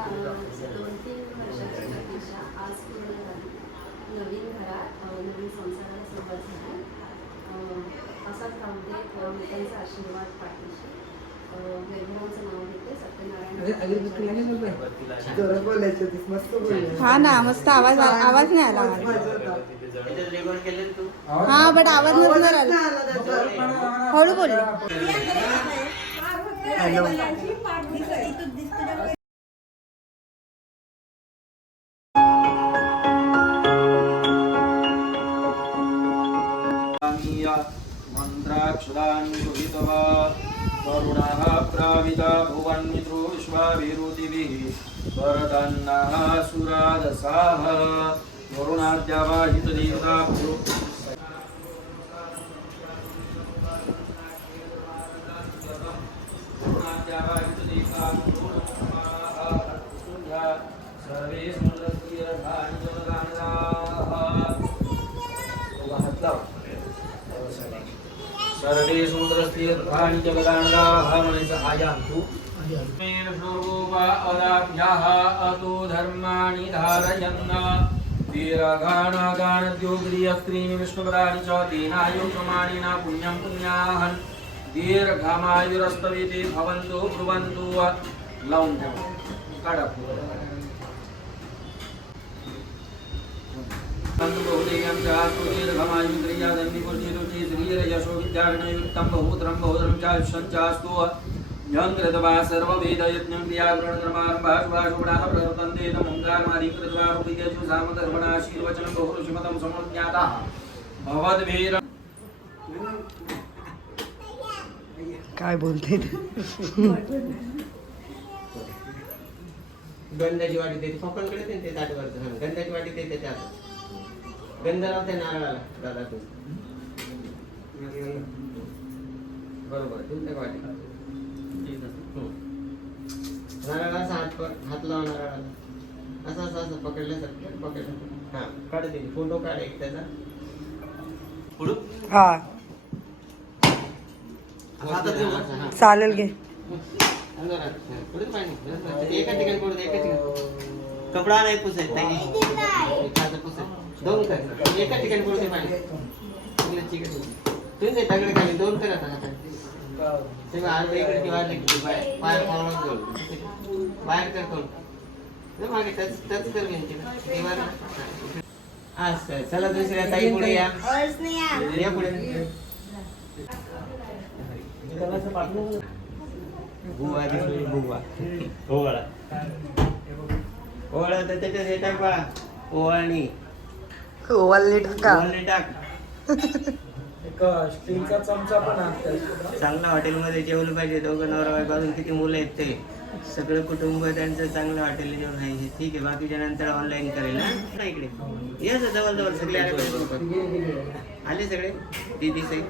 2-3 वर्षाची प्रतीक्षा आज पूर्ण झाली. नवीन घरात नवीन संसाराला सुरुवात झाली. असाच राहते त्यांचा आशीर्वाद पाठीशी. वैभवाचं नाव घेते सत्यनारायण. हा ना, मस्त आवाज नाही आला. हा बट आवाज नसणार आला. हळू बोलले. हॅलो. मंत्राक्षरान् गृहीत्वा वरुणः प्राविता भुवन्मित्रोष्वाभिरुतिभिः वरदन्नः सुरादसाः वरुणाद्यावाहितदेवता सर्वे सर्वे सुंदरस्तीर्थानि जगदानगाः मनसा आयान्तु मेन शोभा अदाभ्याः अतो धर्माणि धारयन् दीर्घाणागानद्योग्रियस्त्रीणि विष्णुपदानि च तेनायुक्तमाणिन पुण्यं पुण्याहन् दीर्घमायुरस्तविते भवन्तु ब्रुवन्तु लौण्यं कडपु बहुदेयं चास्तु दीर्घमायुर्यादन्निपुर्जिरुचि श्रीरयशो विद्यागणयुक्तं बहुत्रं बहुधरं चायुष्यं चास्तु यं कृत्वा सर्ववेदयज्ञं क्रियाग्रणधर्मारम्भः शुभाशुभणाः प्रवर्तन्ते तमोङ्कारमादिकृत्वा रूपिकेषु सामधर्मणाशीर्वचनं बहुऋषिमतं समज्ञातः भवद्भिर काय बोलते गंधाची वाटी देते कोकणकडे ते ताटवरचं गंधाची वाटी देते त्यात गंध लावते नारळाला दादा तू बरोबर तुमच्या वाटी नारळाला असा हात लावा नारळाला असं असं असं पकडल्यासारखं पकडलं हा काढ दे फोटो काढ एक त्याचा पुढं हा चालेल घे. एका ठिकाणी पडू एका ठिकाणी कपडा नाही पुसायचं दोन कर एका ठिकाणी पडू पाणी तुम्ही दगड खाली दोन करा तेव्हा अर्ध इकडे वाढले बाहेर पावलं बाहेर करतो मागे टच कर असं चला दुसऱ्या ताई पुढे या पुढे बुवा दिसली बुवा ओवाळा ओवाळा तर त्याच्यात हे टाक बाळा ओवाळणी ओवाळणी टाका टाक एक स्टीलचा चमचा पण आहे. चांगल्या हॉटेलमध्ये जेवलं पाहिजे दोघं नवरा बायको अजून किती मुलं आहेत ते सगळं कुटुंब त्यांचं चांगलं हॉटेल जेवण आहे ठीक आहे बाकीच्या नंतर ऑनलाईन करेल ना इकडे या जवळ जवळ सगळे आले सगळे दीदी साहेब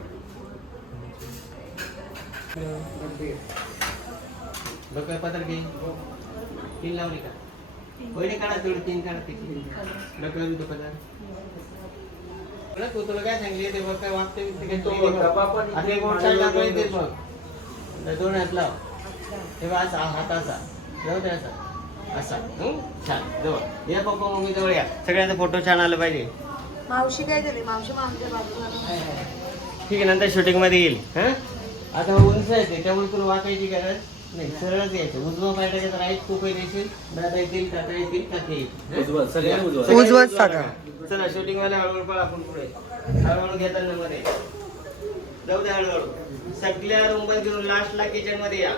डोक्यात पत्र घे तीन लावली का पहिले काढा तेवढी तीन काढा डोक्यावर तो पत्र तू तुला काय सांगली ते बघ काय वागते दोन हात लाव तेव्हा असा हात असा जाऊ दे असा असा छान जवळ या पप्पा मम्मी जवळ या सगळ्यांचा फोटो छान आला पाहिजे. मावशी काय झाली मावशी आमच्या बाजूला ठीक आहे नंतर शूटिंग मध्ये येईल. हा आता उंच आहे त्यामुळे तुला वाकायची गरज नाही सरळच यायचं उजवा पाय टाकायचा राईट कुपे देशील दादा येतील काका येतील काके येतील उजवच टाका. चला शूटिंग वाले हळूहळू पळ आपण पुढे हळूहळू घेताना मध्ये जाऊ दे हळूहळू सगळ्या रूम मध्ये घेऊन लास्टला किचन मध्ये या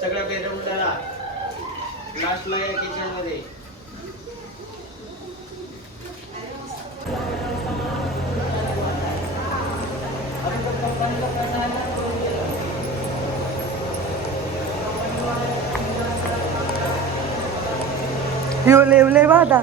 सगळ्या बेडरूम झाला लास्टला या किचन मध्ये लेवले बाधा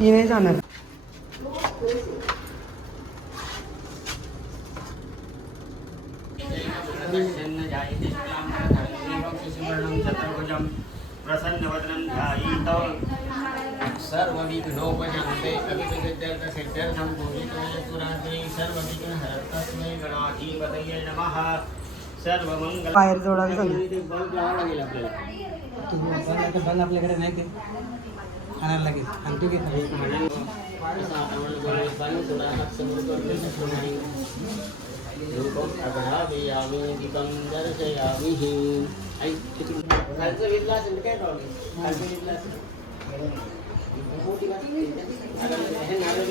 ही नाही जाणार. कश्चन जायते शुक्लां वरदं शशिवर्णं चतुर्भुजं प्रसन्नवदनं ध्यायेत् सर्वविघ्नोपशान्ते अभिविद्यार्थसिद्ध्यर्थं पूजितोयसुरात्मै सर्वविघ्नहरतस्मै गणाधिपतये नमः. सर्वमंगल बाहेर जोडायला सांगितलं. ते बल्ब लावावा लागेल आपल्याला. बल आपल्याकडे नाही ते आणायला लागेल आणि तू घे असं आपण गोळे पाणी सोडा समोर करू नाही. रूपम अगढावेयामि दीपं दर्शयामि हि. आई किती खालचं घेतलं असेल काय प्रॉब्लेम. खालचं घेतलं असेल मोठी बात हे नारळ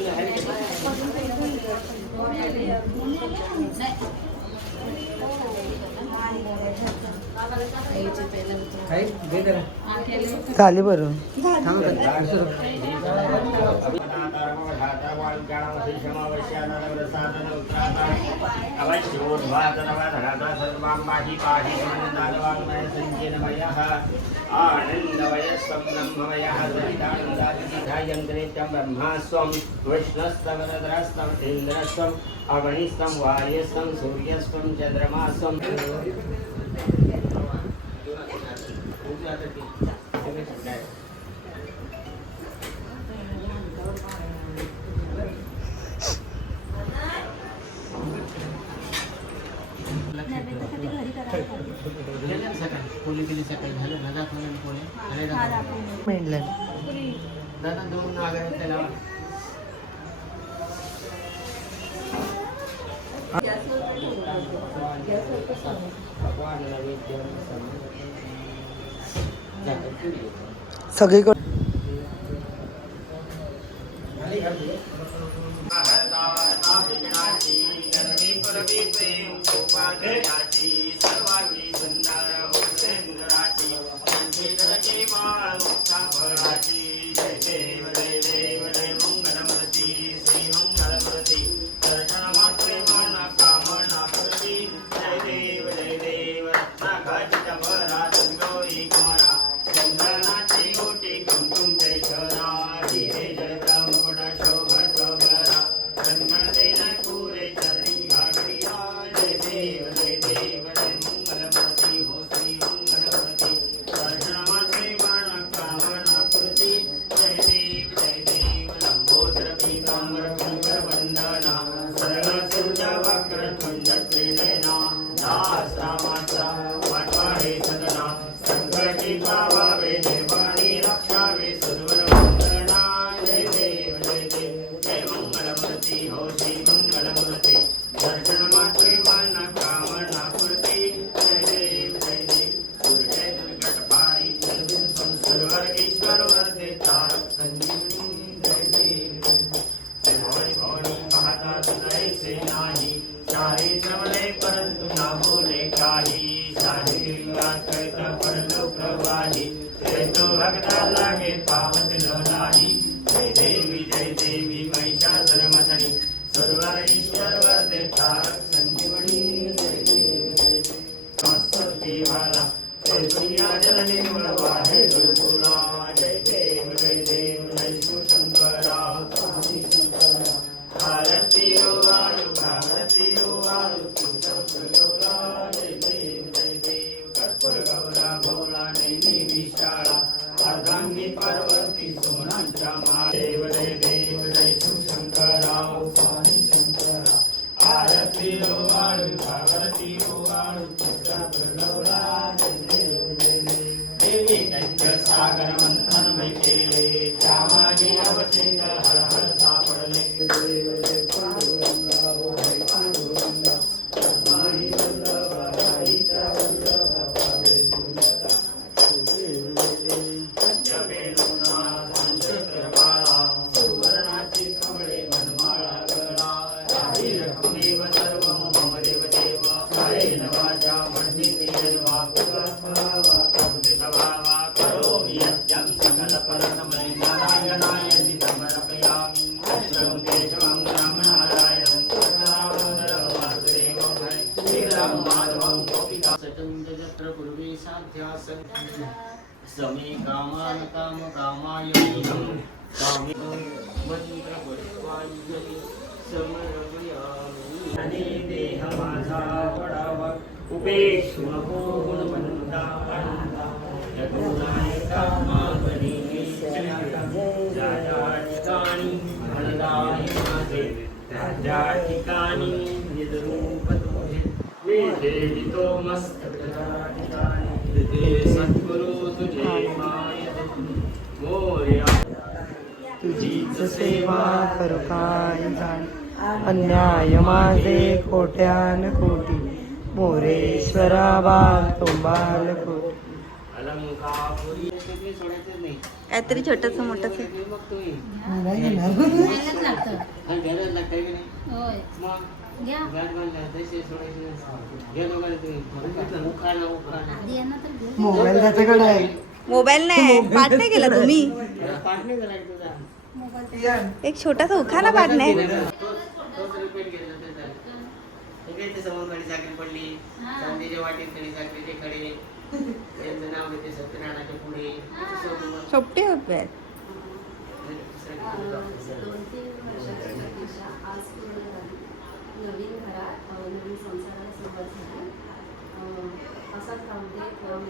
काय घे जरा. झाली बरं. ब्रह्मास्वं विष्णुस्तवरद्रस्तं इंद्रस्वं अग्निस्तं वायुस्तं सूर्यस्तं चंद्रमास्वं. मेंढलं. दादा दोन नागर त्याला सगळीकडे सर्वांगी सुंदर होतेंद्राची जय देव जय देव जय मंगलमूर्ती श्री मंगलमूर्ती दर्शनमात्रे मन कामना पूर्ती. जय देव रत्नाखचित भरा दुर्गोई कुमारा चंदनाची गोटी कुमकुम जय शरा. हिरे जय मुकुट शोभत बरा चंदन देन पुरे चरणी घागरिया. जय देव जय मंगलमूर्ती हो श्री मंगलमूर्ती दर्शनमात्रे मन कामना पूर्ती. जय देव लंबोदर पीतांबर कुंभर वंदना सरळ सूर्य वक्र तुंड त्रिनयना. दास रामाचा वाटवा हे सदना संकटी पावावे देवाणी रक्षावे सुरवर वंदना. जय देव जय मंगलमूर्ती हो श्री मंगलमूर्ती दर्शन मात्रे मन कामना पूर्ती. जय देव दुर्जय दुर्गट पारी सुरवर ईश्वर वरदे तारक संजीवनी. जय देव भोणी पाहता तुझे से नाही सारे श्रवणे परंतु ना बोले काही. शारीरिका करिता पडलो प्रवाही तो भक्ता लागे पावत नाही. जय देवी महिषासुर मथनी सुरवर ईश्वर वरदे तारक संजीवनी. जय देव मस्त देवाला जय दुनिया जल निर्मळ वाहे गुरुकुला. जय देव जय शिवशंकरा स्वामी शंकरा. भारती वाळू भारती वाळू तुझं प्रगोला. जय देव कर्पूर गौरा भोला नैनी विशाळा अर्धांगी पार्वती सोनांच्या मा. देव जय शिवशंकरा स्वामी शंकरा. आरती वाळू भारती वाळू तुझं प्रगोला. देवी दैत्य सागर मंथन मै केले त्यामागे अवशेष हर हर सापडले. देव जय पांडुरंगा ओ हरी पांडुरंगा रत्नाई वल्लभा राईच्या वल्लभा पावे तुझा. सत्यवेणुना संशत्रपाला सुवर्णाची कमळे मनमाळा गळा. राही रखमेव सर्व मम देव देव कायेन वाचा मनसेंद्रियर्वा भावा करोमि यत्तं सकल परतमय नारायणाय समर्पयामि. शं केशवं रामनारायणं दामोदरं वासुदेवं श्रीराम माधवं गोपिका. सचन्द्रजत्र पूर्वे साध्यासन् समे कामान् कामकामाय कामे मंत्र पुष्पाञ्जलि समर्पयामि आणि देह माझा पडावा उपेक्षु नको गुणवंता यदुनायका मागणी ज्या ठिकाणी म्हणलाय माझे त्या ठिकाणी निजरूप तुझे मी देवितो मस्तक ठिकाणी ते सद्गुरु तुझे माय मोर्या तुझीच सेवा करू काय जाण अन्याय माझे कोट्यान कोटी मोरेश्वरा बाल तोंबाल कोटी अलंकापुरी ते सोडायचं नाही काहीतरी छोटस मोठस मग तुम्ही घ्यायलाच लागतं. आणि घ्यायलाच लागतंय की नाही होय. मग घ्या. गाठ बांधल्या तसे सोडायचे नाही घ्या दोघांना तुम्ही उखाणा उखाणा आधी यांना तर घेऊ. मोबाईल त्याच्याकडे आहे. मोबाईल नाही पाठ नाही केला तुम्ही पाठ नाही झाला तुझा एक छोटासा उखाणा पाठ नाही तोच रिपीट केला ते झालं ठीक आहे ते समोर गाडी साखर पडली चांदीच्या वाटेत खडी साखरेचे खडे त्यांचं नाव घेते सत्यनारायणाच्या पुढे सोपटे होते 2-3 वर्षाची प्रतीक्षा आज पूर्ण झाली. नवीन घरात नवीन संसाराला सुरुवात झाली. असाच राहू दे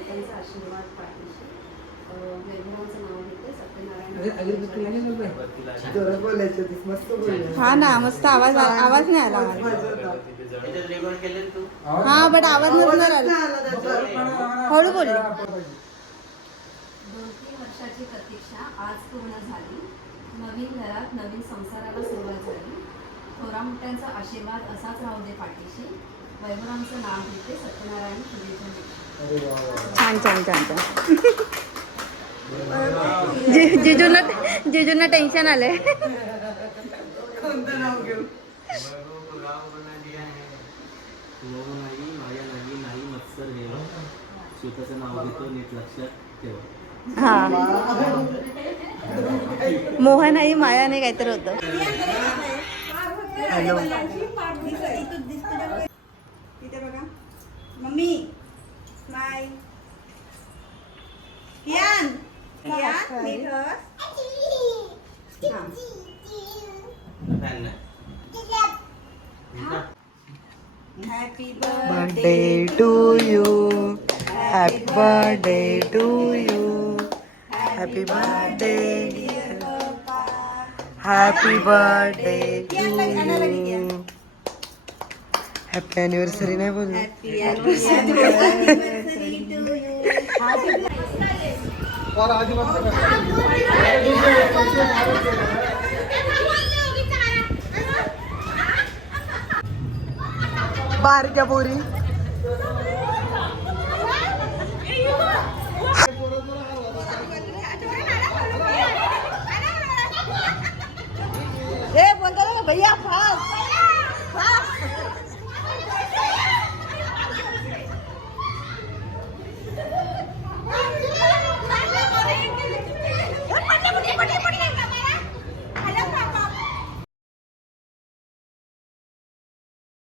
त्यांचा आशीर्वाद पाठीशी. वैभवांचं नाव घेते सत्यनारायण. हा ना मस्त आवाज आवाज नाही आला त्याच्यात रेकॉर्ड केलं ना तू हा बट आवाज नसणार आला हळू बोलले 2-3 वर्षाची प्रतीक्षा आज पूर्ण झाली. नवीन घरात नवीन संसाराला सुरुवात झाली. थोरा मोठ्यांचा आशीर्वाद असाच राहू दे पाठीशी. वैभवांचं नाव घेते सत्यनारायण पूजेच्या. छान छान छान छान जिजूंना टेन्शन आलंय माझ्या नागी नाही मत्सर हे स्वतःचं नाव घेतो नीट लक्षात ठेवा हा मोहन आई माया नाही काहीतरी होतं हॅलो इथे बघा मम्मी बाय कियान कियान नीट happy birthday to you happy birthday to you happy birthday happy birthday to you happy anniversary नाही बोलू हॅपी अॅनिव्हर्सरी टू यू बारक्या पोरी ए बोलतो ना भैया फास्ट